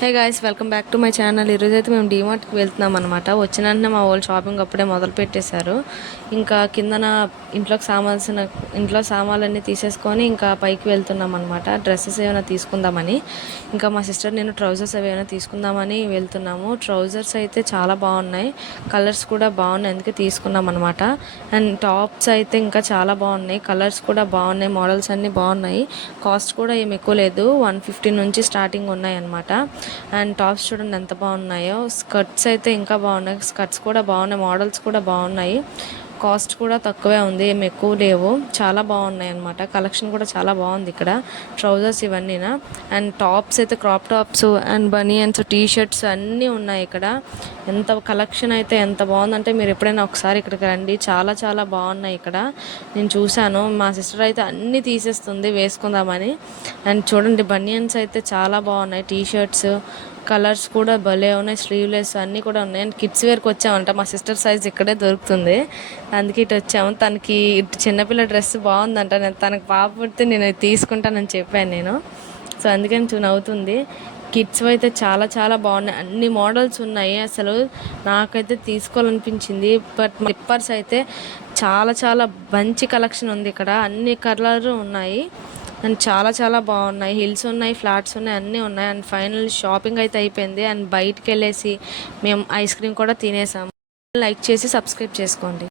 Hey guys, welcome back to my channel. ఈరోజైతే మేము డీమార్ట్కి వెళ్తున్నాం అనమాట. వచ్చిన వెంటనే మా వాళ్ళు షాపింగ్ అప్పుడే మొదలు పెట్టేశారు. ఇంకా కిందన ఇంట్లో సామాన్లన్నీ తీసేసుకొని ఇంకా పైకి వెళ్తున్నాం అనమాట. డ్రెస్సెస్ ఏమైనా తీసుకుందామని. ఇంకా మా సిస్టర్ నేను ట్రౌజర్స్ ఏమైనా తీసుకుందామని వెళ్తున్నాము. ట్రౌజర్స్ అయితే చాలా బాగున్నాయి, కలర్స్ కూడా బాగున్నాయి, అందుకే తీసుకున్నాం అనమాట. అండ్ టాప్స్ అయితే ఇంకా చాలా బాగున్నాయి, కలర్స్ కూడా బాగున్నాయి, మోడల్స్ అన్నీ బాగున్నాయి. కాస్ట్ కూడా ఏమి ఎక్కువ లేదు, 150 నుంచి స్టార్టింగ్ ఉన్నాయి అనమాట. అండ్ టాప్స్ చూడండి ఎంత బాగున్నాయో. స్కర్ట్స్ అయితే ఇంకా బాగున్నాయి, స్కర్ట్స్ కూడా బాగున్నాయి, మోడల్స్ కూడా బాగున్నాయి, కాస్ట్ కూడా తక్కువే ఉంది, ఏమి ఎక్కువ లేవు, చాలా బాగున్నాయి అనమాట. కలెక్షన్ కూడా చాలా బాగుంది ఇక్కడ. ట్రౌజర్స్ ఇవన్నీనా. అండ్ టాప్స్ అయితే crop tops and banians, T shirts అన్నీ ఉన్నాయి ఇక్కడ. ఎంత కలెక్షన్ అయితే ఎంత బాగుందంటే మీరు ఎప్పుడైనా ఒకసారి ఇక్కడికి రండి, చాలా చాలా బాగున్నాయి ఇక్కడ. నేను చూశాను, మా సిస్టర్ అయితే అన్నీ తీసేస్తుంది వేసుకుందామని. అండ్ చూడండి బనియన్స్ అయితే చాలా బాగున్నాయి, టీ షర్ట్స్ కలర్స్ కూడా భలే ఉన్నాయి, స్లీవ్లెస్ అన్నీ కూడా ఉన్నాయి. అండ్ కిడ్స్ వేర్కి వచ్చామంట, మా సిస్టర్ సైజ్ ఇక్కడే దొరుకుతుంది, అందుకే ఇటు వచ్చాము. తనకి ఇటు చిన్నపిల్ల డ్రెస్ బాగుందంట, తనకు పాప పుడితే నేను తీసుకుంటానని చెప్పాను నేను. సో అందుకని నవ్వుతుంది. కిడ్స్ అయితే చాలా చాలా బాగున్నాయి, అన్ని మోడల్స్ ఉన్నాయి. అసలు నాకైతే తీసుకోవాలనిపించింది. బట్ స్లిప్పర్స్ అయితే చాలా చాలా మంచి కలెక్షన్ ఉంది ఇక్కడ, అన్ని కలర్లు ఉన్నాయి అండ్ చాలా చాలా బాగున్నాయి. హిల్స్ ఉన్నాయి, ఫ్లాట్స్ ఉన్నాయి, అన్నీ ఉన్నాయి. అండ్ ఫైనల్ షాపింగ్ అయితే అయిపోయింది. అండ్ బయటికి వెళ్ళేసి మేము ఐస్ క్రీమ్ కూడా తినేసాము. లైక్ చేసి సబ్స్క్రైబ్ చేసుకోండి.